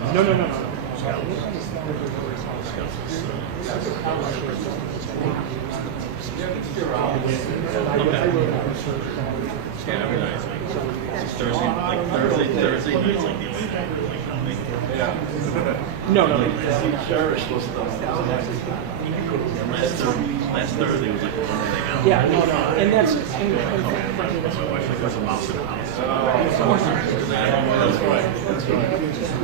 No, no, no, no. Yeah, every night. It's Thursday, like Thursday night's like the only night Yeah. No, no, no. Last Thursday was like the one thing out. Yeah, no, no. And that's... My wife like, there's a mouse in the house. That's right. That's right.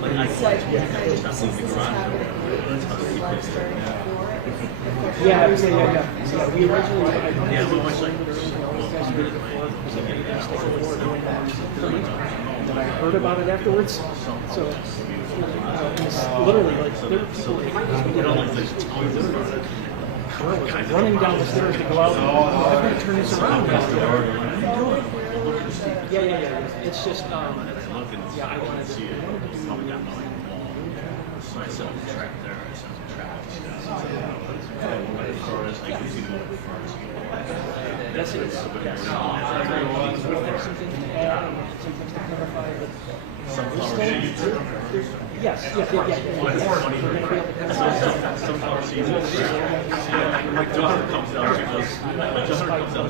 Like, I can't leave the garage door. That's how they keep it. Yeah, we originally... Yeah, we went like... And I heard about it afterwards. So, it's literally like, there were people running down the stairs to go out. I'm going to turn this around. Yeah. It's just, yeah, I wanted to do it. So I set up the track there. I set up the track. Yes, it is. Yes. Something to add, something to clarify. Sunflower seeds. Yes. Sunflower seeds. My daughter comes down. She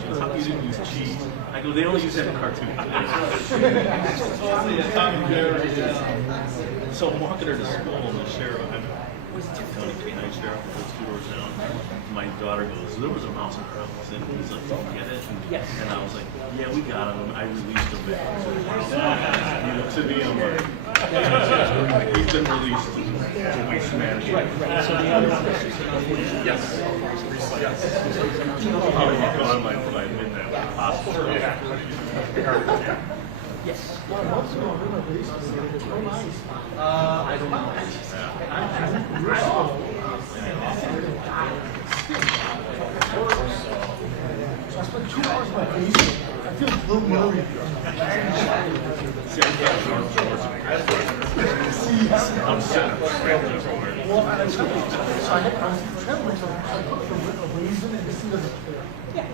goes, how do you use cheese? I go, they only use that in cartoons. So I'm walking her to school, and the sheriff, county canine sheriff, goes 2 doors down. My daughter goes, there was a mouse in her house, and he's like, did you get it? Yes. And I was like, yeah, we got him. I released him back to the he's been released to waste management. Right. So the other one is Yes. Probably gone by midnight when possible. yes. I don't know. I spent 2 hours in my basement. I feel a little worried. I'm set. Well, and I was traveling, so I took the reason and this thing doesn't fit.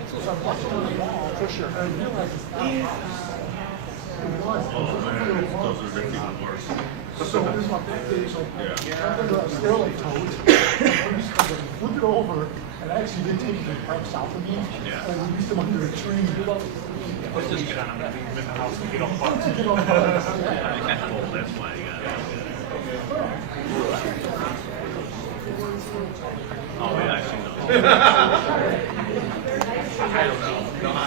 So I'm watching on the wall. For sure. And I realized it's not. It was. Oh man, those are even worse. So this is my back day, so I'm under a stairway toad. Flip it over, and I actually did take it to the park south of me, and I released him under a tree. Let's just get on him and leave him in the house and get on bugs. To get on bugs, yeah. That's why you got it. Oh yeah, I see those. I don't know. Come on.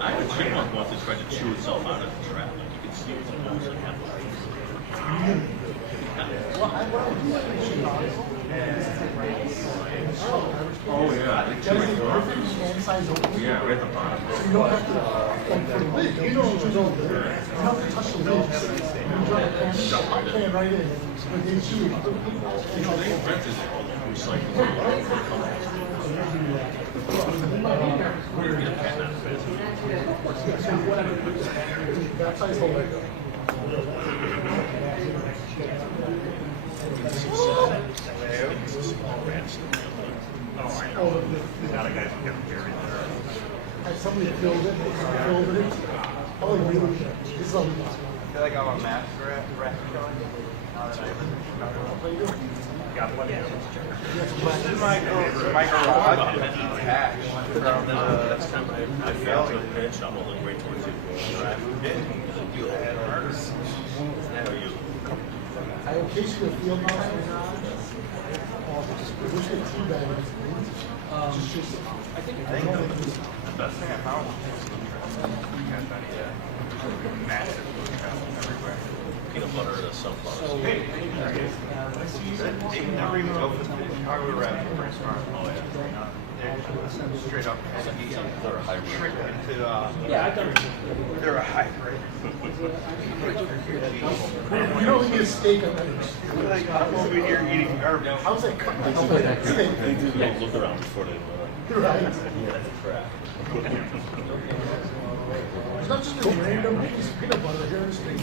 I have a chipmunk once that tried to chew itself out of the trap. Like you can see it's almost like that. Oh yeah, they chew it. Yeah, right at the bottom. So you don't have to, like for the lid, you know what's over there. You don't have to touch the lid. You drop the pan right in. And they chew it. You know, they invented all the recycling. We're going to get that fast. That size hole. Now the guys get buried there. Had somebody filled it, filled it. Oh, really? This is all we got. I feel like I'm a math rat killing. Got one. This is my garage attached from the I fell to the pitch. I'm going to look right towards you. You had ours. Now you. I occasionally a field mouse. Just get 2 bags. Just, I think the best thing I found was massive everywhere. Peanut butter and sunflower. Hey, there it is. They never even go for the fish. How would wrap it for a smart? Oh yeah. They're straight up. They're a hybrid. Trick into Yeah, I've done it. they're a hybrid. you don't need a steak on that. Like I'm over here eating garbage. How's that cut? They do look around before they Right. Yeah, that's a trap. It's not just a random piece of peanut butter here in the street.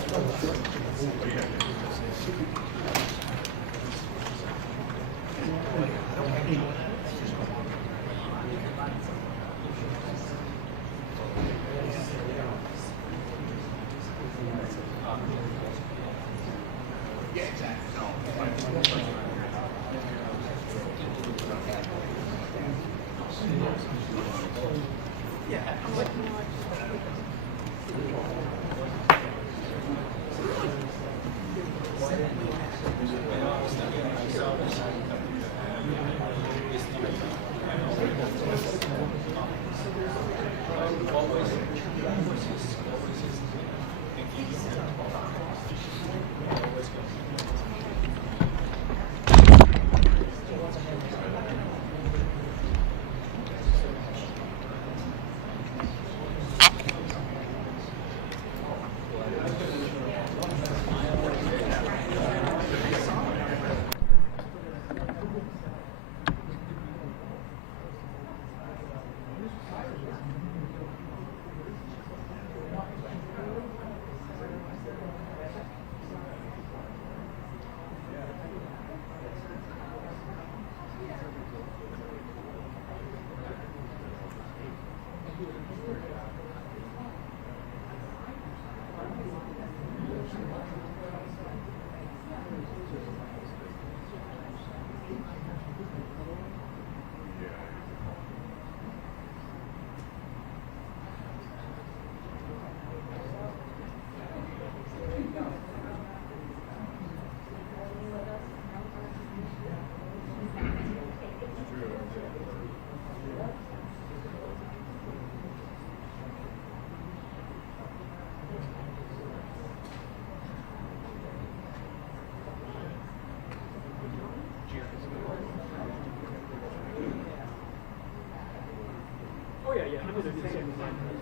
yeah, yeah. I'm gonna do the same thing.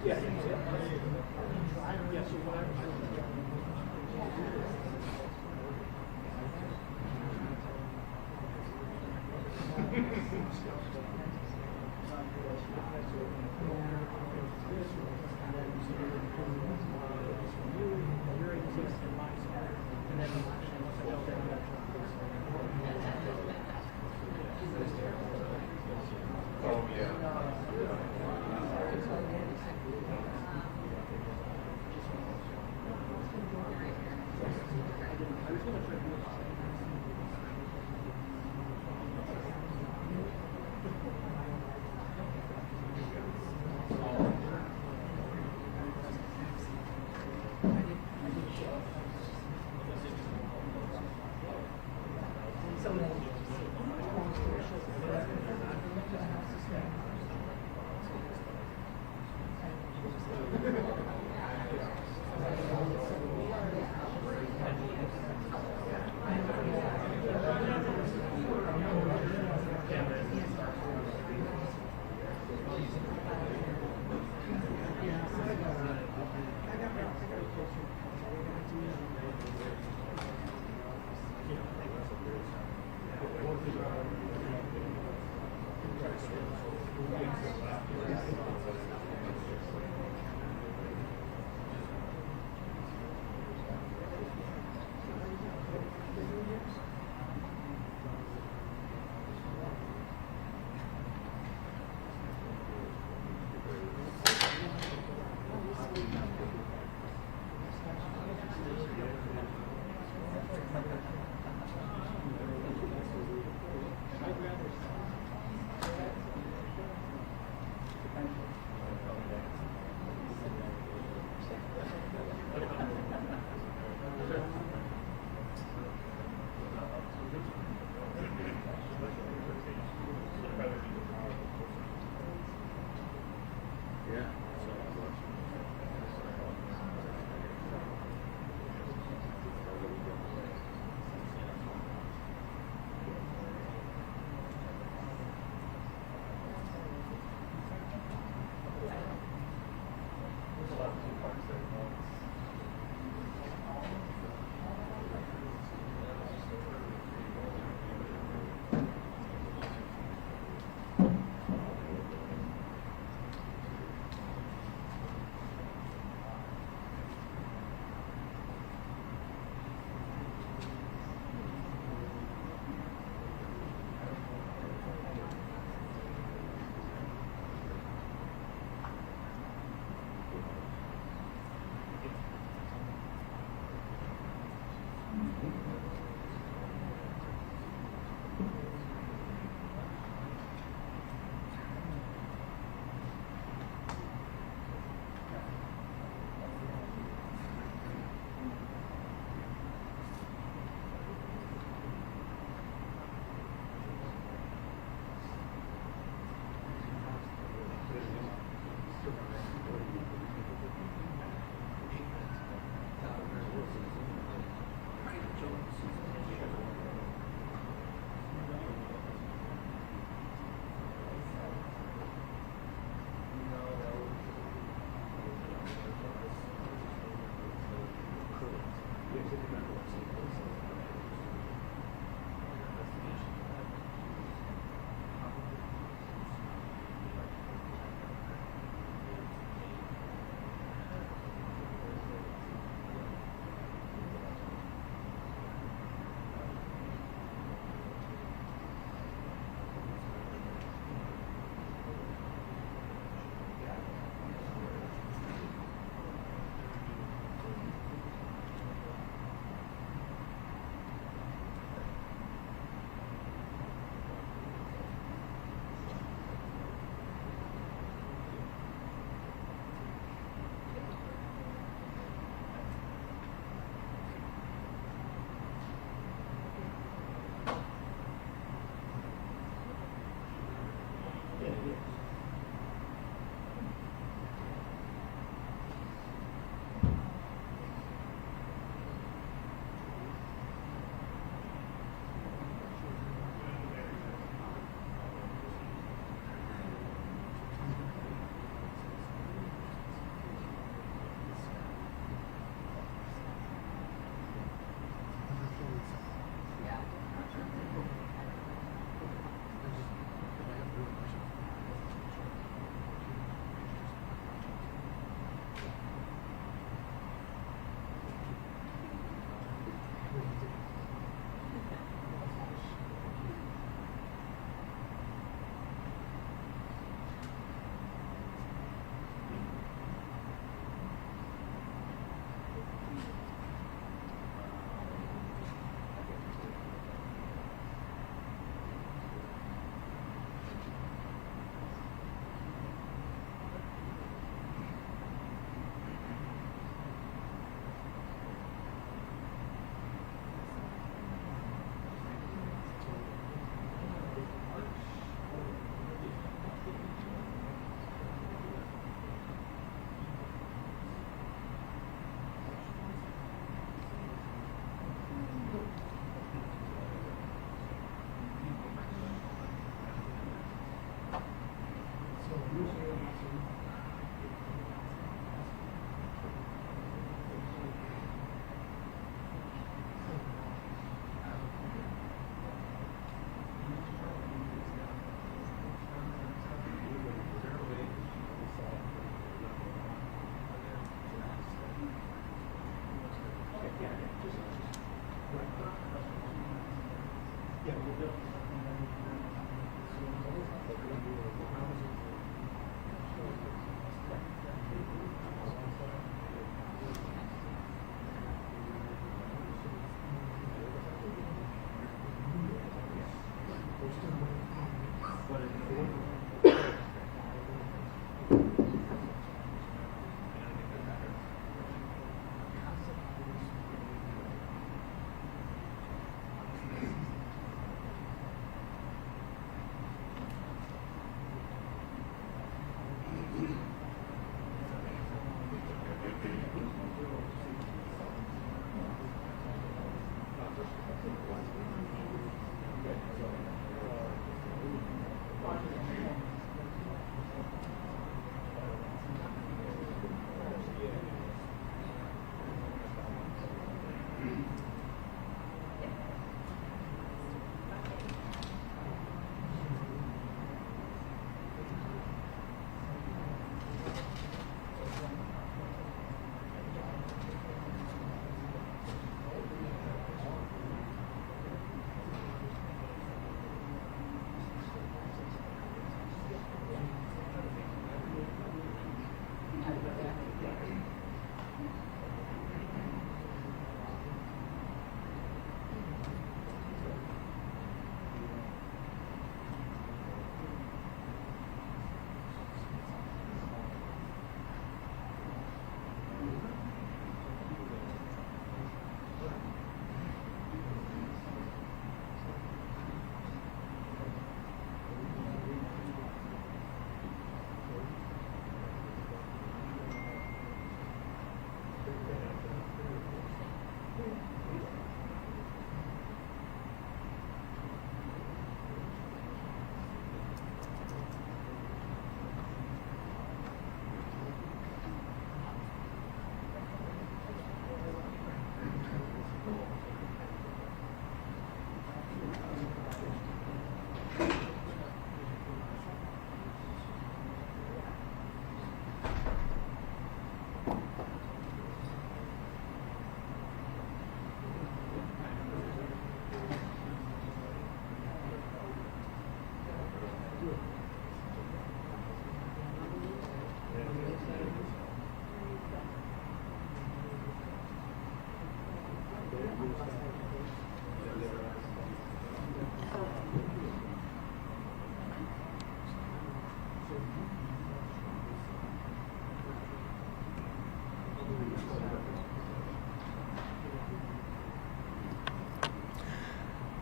Yeah, yeah. Yeah, so whatever. Oh, yeah.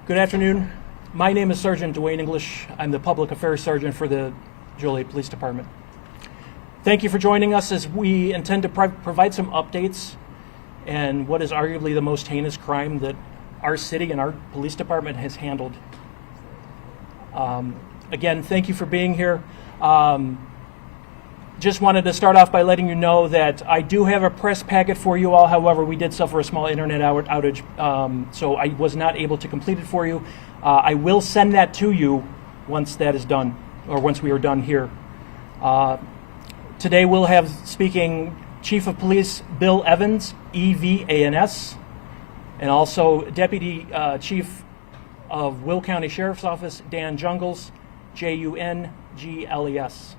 Good afternoon. My name is Sergeant Dwayne English. I'm the Public Affairs Sergeant for the Joliet Police Department. Thank you for joining us as we intend to provide some updates and what is arguably the most heinous crime that our city and our police department has handled. Again, thank you for being here. Just wanted to start off by letting you know that I do have a press packet for you all. However, we did suffer a small internet outage, so I was not able to complete it for you. I will send that to you once that is done, or once we are done here. Today we'll have speaking Chief of Police Bill Evans, EVANS, and also Deputy Chief of Will County Sheriff's Office, Dan Jungles, JUNGLES.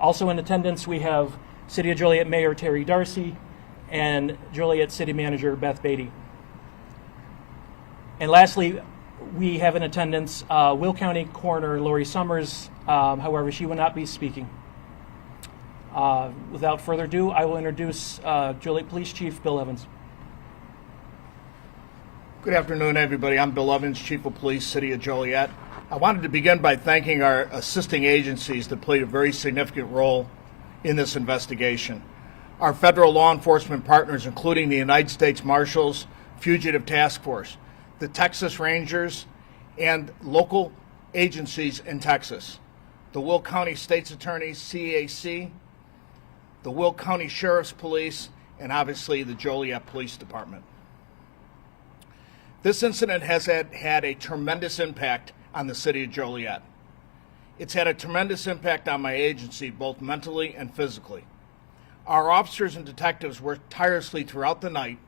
Also in attendance, we have City of Joliet Mayor Terry Darcy and Joliet City Manager Beth Beatty. And lastly, we have in attendance Will County Coroner Lori Summers. However, she will not be speaking. Without further ado, I will introduce Joliet Police Chief Bill Evans. Good afternoon, everybody. I'm Bill Evans, Chief of Police, City of Joliet. I wanted to begin by thanking our assisting agencies that played a very significant role in this investigation. Our federal law enforcement partners, including the United States Marshals, Fugitive Task Force, the Texas Rangers, and local agencies in Texas, the Will County State's Attorneys, CAC, the Will County Sheriff's Police, and obviously the Joliet Police Department. This incident has had a tremendous impact on the city of Joliet. It's had a tremendous impact on my agency, both mentally and physically. Our officers and detectives worked tirelessly throughout the night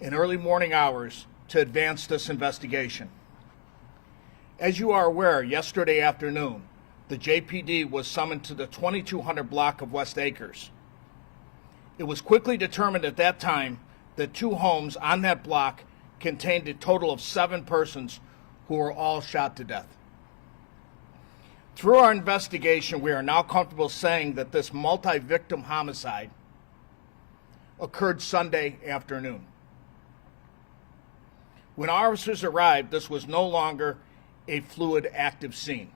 and early morning hours to advance this investigation. As you are aware, yesterday afternoon, the JPD was summoned to the 2200 block of West Acres. It was quickly determined at that time that 2 homes on that block contained a total of 7 persons who were all shot to death. Through our investigation, we are now comfortable saying that this multi-victim homicide occurred Sunday afternoon. When our officers arrived, this was no longer a fluid, active scene.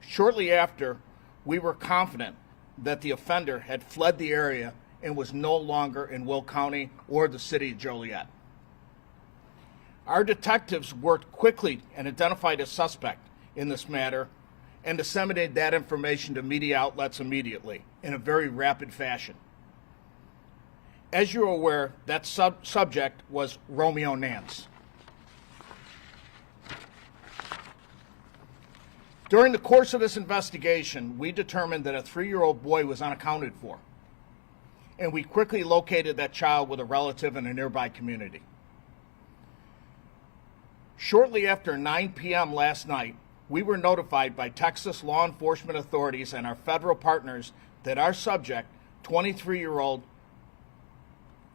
Shortly after, we were confident that the offender had fled the area and was no longer in Will County or the city of Joliet. Our detectives worked quickly and identified a suspect in this matter and disseminated that information to media outlets immediately in a very rapid fashion. As you're aware, that subject was Romeo Nance. During the course of this investigation, we determined that a 3-year-old boy was unaccounted for, and we quickly located that child with a relative in a nearby community. Shortly after 9 p.m. last night, we were notified by Texas law enforcement authorities and our federal partners that our subject, 23-year-old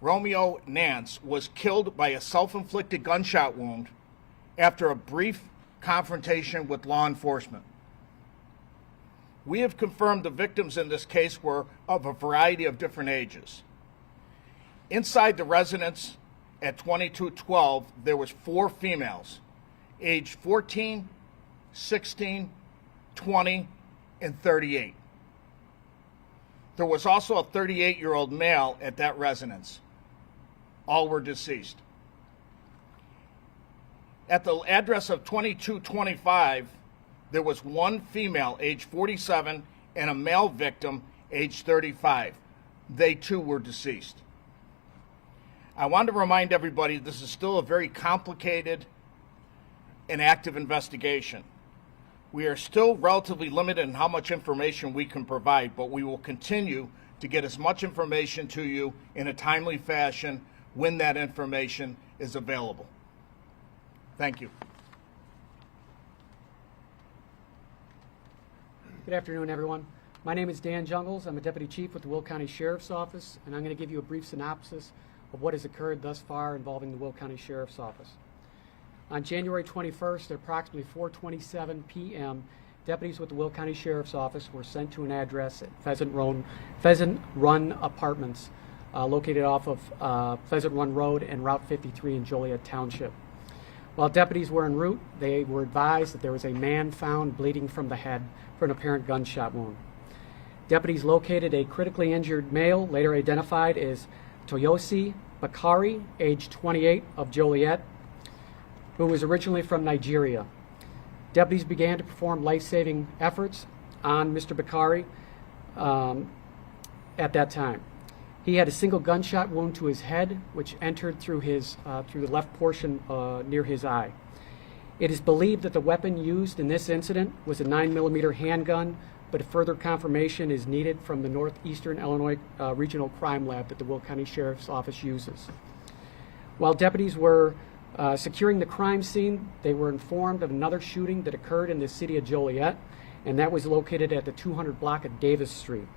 Romeo Nance, was killed by a self-inflicted gunshot wound after a brief confrontation with law enforcement. We have confirmed the victims in this case were of a variety of different ages. Inside the residence at 2212, there was 4 females, aged 14, 16, 20, and 38. There was also a 38-year-old male at that residence. All were deceased. At the address of 2225, there was 1 female, age 47, and a male victim, age 35. They too were deceased. I want to remind everybody this is still a very complicated and active investigation. We are still relatively limited in how much information we can provide, but we will continue to get as much information to you in a timely fashion when that information is available. Thank you. Good afternoon, everyone. My name is Dan Jungles. I'm a Deputy Chief with the Will County Sheriff's Office, and I'm going to give you a brief synopsis of what has occurred thus far involving the Will County Sheriff's Office. On January 21st at approximately 4:27 p.m., deputies with the Will County Sheriff's Office were sent to an address at Pheasant Run Apartments, located off of Pheasant Run Road and Route 53 in Joliet Township. While deputies were en route, they were advised that there was a man found bleeding from the head for an apparent gunshot wound. Deputies located a critically injured male, later identified as Toyosi Bakari, age 28, of Joliet, who was originally from Nigeria. Deputies began to perform life-saving efforts on Mr. Bakari at that time. He had a single gunshot wound to his head, which entered through the left portion near his eye. It is believed that the weapon used in this incident was a 9mm handgun, but further confirmation is needed from the Northeastern Illinois Regional Crime Lab that the Will County Sheriff's Office uses. While deputies were securing the crime scene, they were informed of another shooting that occurred in the city of Joliet, and that was located at the 200 block of Davis Street.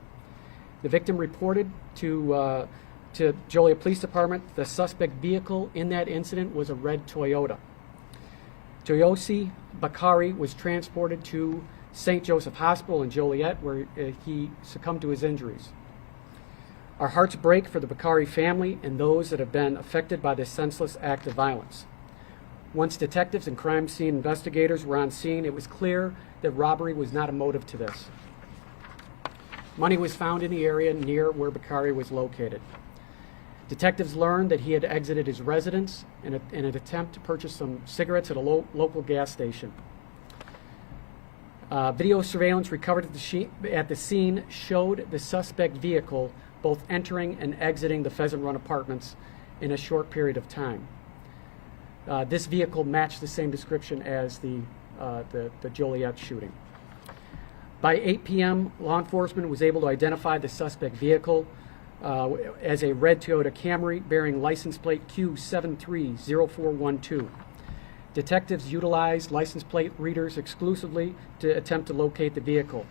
The victim reported to Joliet Police Department the suspect vehicle in that incident was a red Toyota. Toyosi Bakari was transported to St. Joseph Hospital in Joliet, where he succumbed to his injuries. Our hearts break for the Bakari family and those that have been affected by this senseless act of violence. Once detectives and crime scene investigators were on scene, it was clear that robbery was not a motive to this. Money was found in the area near where Bakari was located. Detectives learned that he had exited his residence in an attempt to purchase some cigarettes at a local gas station. Video surveillance recovered at the scene showed the suspect vehicle both entering and exiting the Pheasant Run apartments in a short period of time. This vehicle matched the same description as the Joliet shooting. By 8 p.m., law enforcement was able to identify the suspect vehicle as a red Toyota Camry bearing license plate Q730412. Detectives utilized license plate readers exclusively to attempt to locate the vehicle.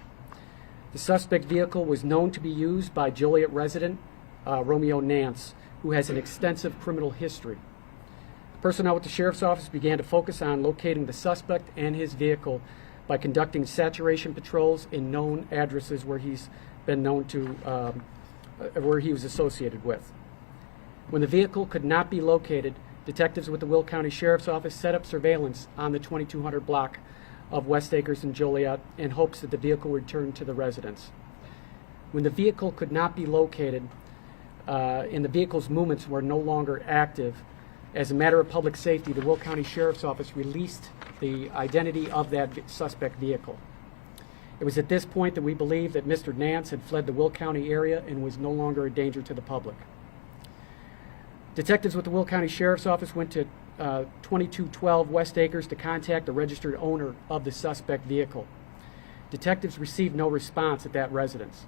The suspect vehicle was known to be used by Joliet resident Romeo Nance, who has an extensive criminal history. Personnel with the Sheriff's Office began to focus on locating the suspect and his vehicle by conducting saturation patrols in known addresses where he's been known to, where he was associated with. When the vehicle could not be located, detectives with the Will County Sheriff's Office set up surveillance on the 2200 block of West Acres in Joliet in hopes that the vehicle would return to the residence. When the vehicle could not be located and the vehicle's movements were no longer active, as a matter of public safety, the Will County Sheriff's Office released the identity of that suspect vehicle. It was at this point that we believed that Mr. Nance had fled the Will County area and was no longer a danger to the public. Detectives with the Will County Sheriff's Office went to 2212 West Acres to contact the registered owner of the suspect vehicle. Detectives received no response at that residence.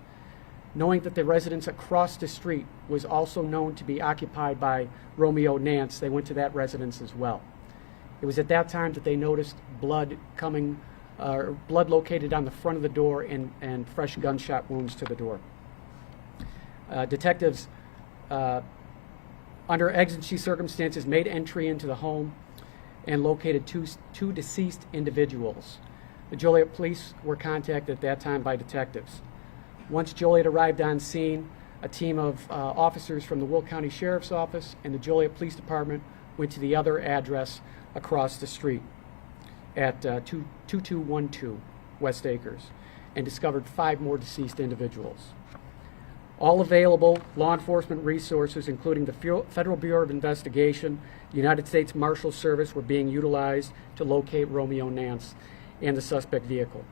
Knowing that the residence across the street was also known to be occupied by Romeo Nance, they went to that residence as well. It was at that time that they noticed blood located on the front of the door and fresh gunshot wounds to the door. Detectives, under exigency circumstances, made entry into the home and located two deceased individuals. The Joliet Police were contacted at that time by detectives. Once Joliet arrived on scene, a team of officers from the Will County Sheriff's Office and the Joliet Police Department went to the other address across the street at 2212 West Acres and discovered 5 more deceased individuals. All available law enforcement resources, including the Federal Bureau of Investigation, the United States Marshal Service, were being utilized to locate Romeo Nance and the suspect vehicle.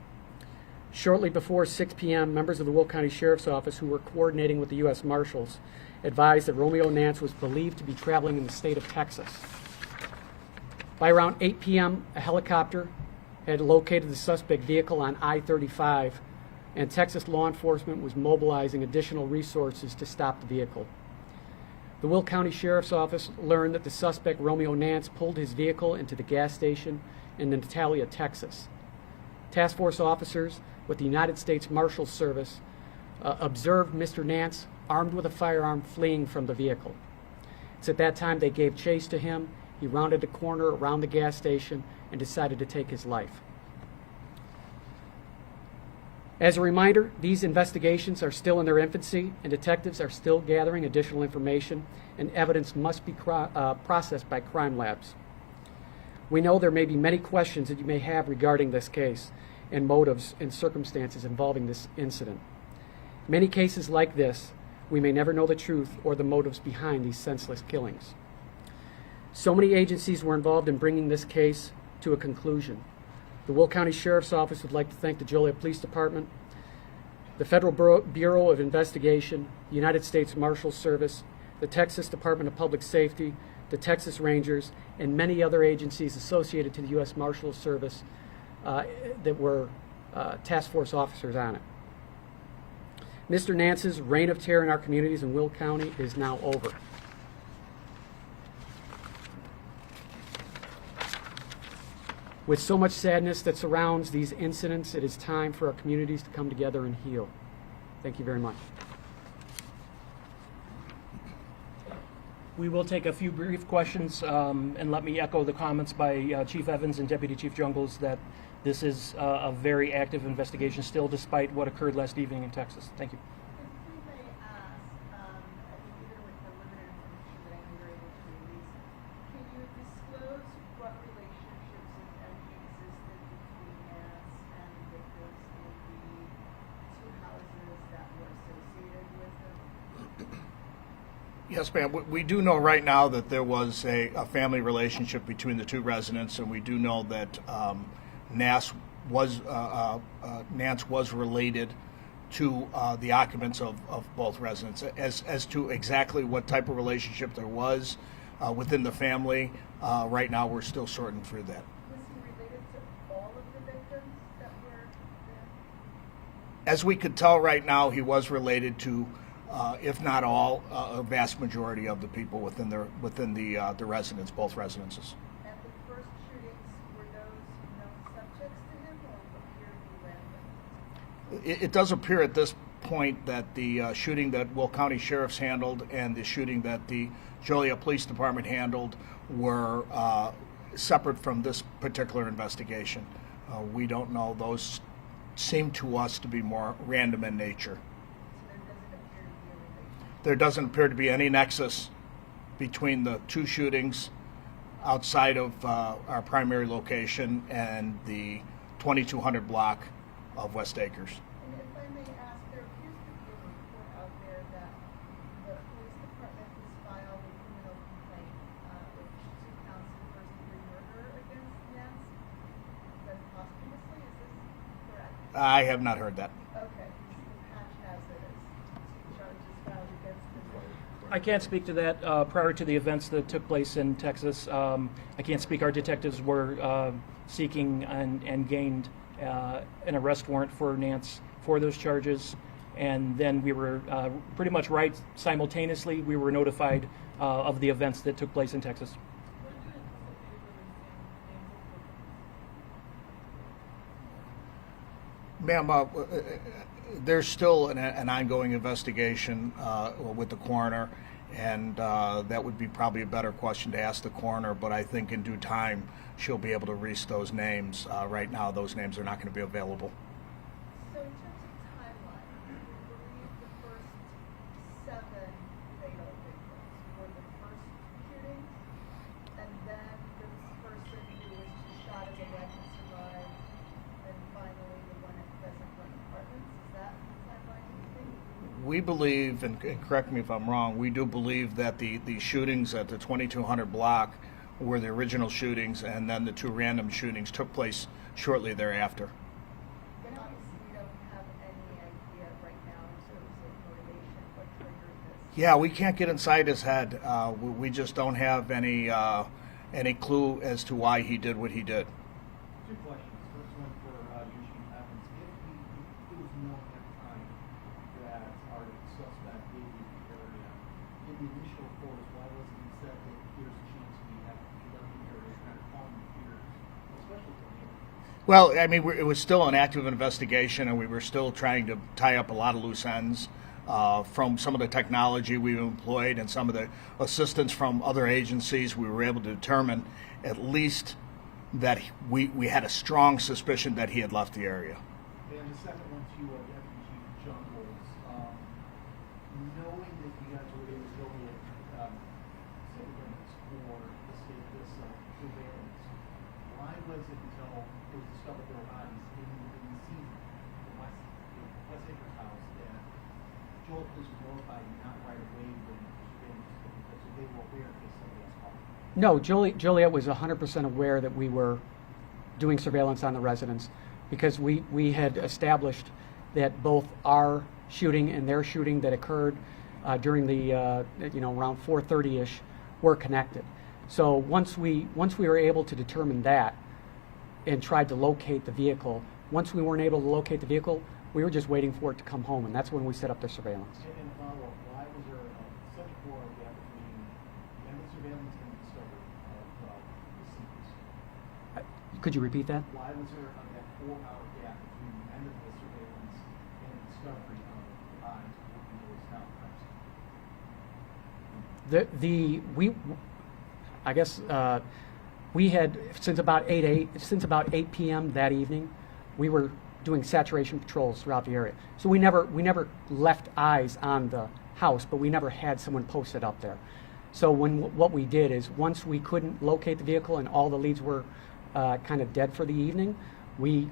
Shortly before 6 p.m., members of the Will County Sheriff's Office who were coordinating with the U.S. Marshals advised that Romeo Nance was believed to be traveling in the state of Texas. By around 8 p.m., a helicopter had located the suspect vehicle on I-35, and Texas law enforcement was mobilizing additional resources to stop the vehicle. The Will County Sheriff's Office learned that the suspect, Romeo Nance, pulled his vehicle into the gas station in Natalia, Texas. Task force officers with the United States Marshal Service observed Mr. Nance armed with a firearm fleeing from the vehicle. It's at that time they gave chase to him. He rounded a corner around the gas station and decided to take his life. As a reminder, these investigations are still in their infancy, and detectives are still gathering additional information, and evidence must be processed by crime labs. We know there may be many questions that you may have regarding this case and motives and circumstances involving this incident. Many cases like this, we may never know the truth or the motives behind these senseless killings. So many agencies were involved in bringing this case to a conclusion. The Will County Sheriff's Office would like to thank the Joliet Police Department, the Federal Bureau of Investigation, the United States Marshals Service, the Texas Department of Public Safety, the Texas Rangers, and many other agencies associated to the U.S. Marshals Service that were task force officers on it. Mr. Nance's reign of terror in our communities in Will County is now over. With so much sadness that surrounds these incidents, it is time for our communities to come together and heal. Thank you very much. We will take a few brief questions, and let me echo the comments by Chief Evans and Deputy Chief Jungles that this is a very active investigation still, despite what occurred last evening in Texas. Thank you. Yes, ma'am. We do know right now that there was a family relationship between the two residents, and we do know that Nance was related to the occupants of both residents. As to exactly what type of relationship there was within the family, right now we're still sorting through that. Was he related to all of the victims that were there? As we could tell right now, he was related to, if not all, a vast majority of the people within the residence, both residences. At the first shootings, were those known subjects to him or appeared to be random? It does appear at this point that the shooting that Will County Sheriff's handled and the shooting that the Joliet Police Department handled were separate from this particular investigation. We don't know. Those seem to us to be more random in nature. There doesn't appear to be any nexus between the two shootings outside of our primary location and the 2200 block of West Acres. And if I may ask, there appears to be a report out there that the police department has filed a criminal complaint with 2 counts of first-degree murder against Nance. Then posthumously, is this correct? I have not heard that. Okay, the patch has it as 2 charges filed against him. I can't speak to that prior to the events that took place in Texas. I can't speak. Our detectives were seeking and gained an arrest warrant for Nance for those charges, and then we were pretty much right simultaneously. We were notified of the events that took place in Texas. Ma'am, there's still an ongoing investigation with the coroner, and that would be probably a better question to ask the coroner, but I think in due time she'll be able to release those names. Right now, those names are not going to be available. So in terms of timeline, we believe the first 7 fatal victims were the first shooting, and then this person who was shot in the leg and survived, and finally the one at Pheasant Run Apartments. Is that the timeline you think? We believe, and correct me if I'm wrong, we do believe that the shootings at the 2200 block were the original shootings, and then the 2 random shootings took place shortly thereafter. And obviously we don't have any idea right now in terms of motivation, what triggered this. Yeah, we can't get inside his head. We just don't have any clue as to why he did what he did. 2 questions. First one for you, Chief Evans. If it was known at the time that our suspect may be in the area, in the initial reports, why wasn't it said that there's a chance we have to get up in the area, kind of calm the fears, especially for him? Well, I mean, it was still an active investigation, and we were still trying to tie up a lot of loose ends from some of the technology we've employed and some of the assistance from other agencies. We were able to determine at least that we had a strong suspicion that he had left the area. And the second one to Deputy Chief Jungles, knowing that you guys were able to go with city limits for this surveillance, No, Joliet was 100% aware that we were doing surveillance on the residents because we had established that both our shooting and their shooting that occurred during the around 4:30ish were connected. So once we were able to determine that and tried to locate the vehicle, once we weren't able to locate the vehicle, we were just waiting for it to come home, and that's when we set up the surveillance. And a follow-up, why was there such a 4-hour gap between when the surveillance and the discovery of the scenes? Could you repeat that? Why was there that 4-hour gap between the end of the surveillance and the discovery of the bodies in those town crimes? We had since about 8 p.m. that evening, we were doing saturation patrols throughout the area. So we never left eyes on the house, but we never had someone posted up there. So what we did is once we couldn't locate the vehicle and all the leads were kind of dead for the evening, we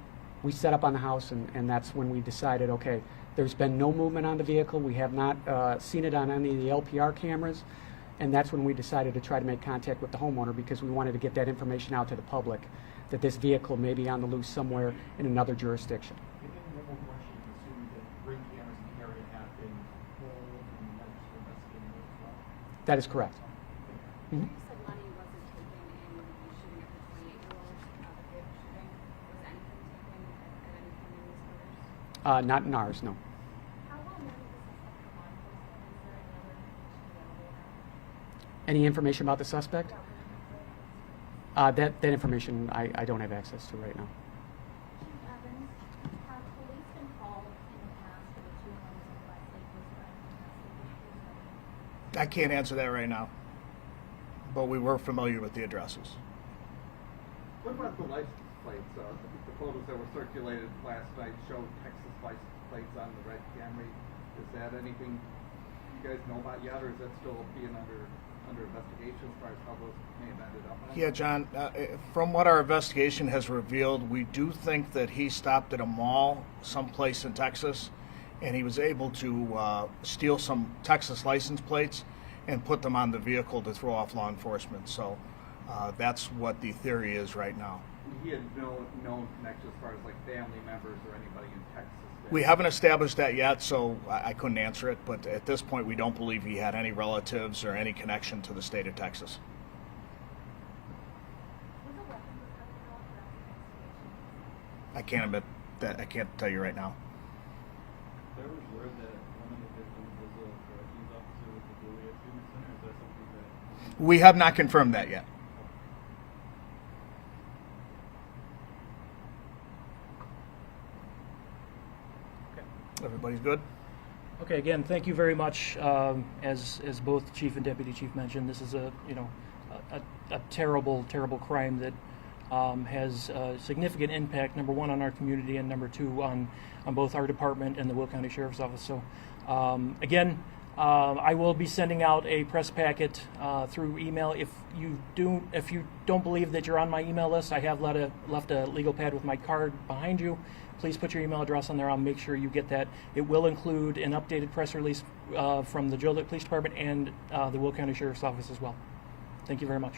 set up on the house, and that's when we decided, okay, there's been no movement on the vehicle. We have not seen it on any of the LPR cameras. And that's when we decided to try to make contact with the homeowner because we wanted to get that information out to the public that this vehicle may be on the loose somewhere in another jurisdiction. And then one more question, assuming that ring cameras in the area have been pulled and measures for investigating those as well? That is correct. You said money wasn't taken in the shooting of the 28-year-old, the vehicle shooting. Was anything taken at any point in these murders? Not in ours, no. How long have the suspect come on post? Is there any other information available now? Any information about the suspect? That information I don't have access to right now. Chief Evans, have police been called in the past to the two homes in Westlake for investigations? I can't answer that right now, but we were familiar with the addresses. What about the license plates? The photos that were circulated last night showed Texas license plates on the red Camry. Is that anything you guys know about yet, or is that still being under investigation as far as how those may have ended up? Yeah, John, from what our investigation has revealed, we do think that he stopped at a mall someplace in Texas, and he was able to steal some Texas license plates and put them on the vehicle to throw off law enforcement. So that's what the theory is right now. He had no known connection as far as like family members or anybody in Texas. We haven't established that yet, so I couldn't answer it, but at this point we don't believe he had any relatives or any connection to the state of Texas. Was a weapon recovered at all throughout the investigation? I can't admit that. I can't tell you right now. There was word that one of the victims was a corrections officer with the Joliet Police Center. Is that something that... We have not confirmed that yet. Everybody's good? Okay, again, thank you very much. As both Chief and Deputy Chief mentioned, this is a terrible crime that has a significant impact, number one, on our community, and number two, on both our department and the Will County Sheriff's Office. So again, I will be sending out a press packet through email. If you don't believe that you're on my email list, I have left a legal pad with my card behind you. Please put your email address on there. I'll make sure you get that. It will include an updated press release from the Joliet Police Department and the Will County Sheriff's Office as well. Thank you very much.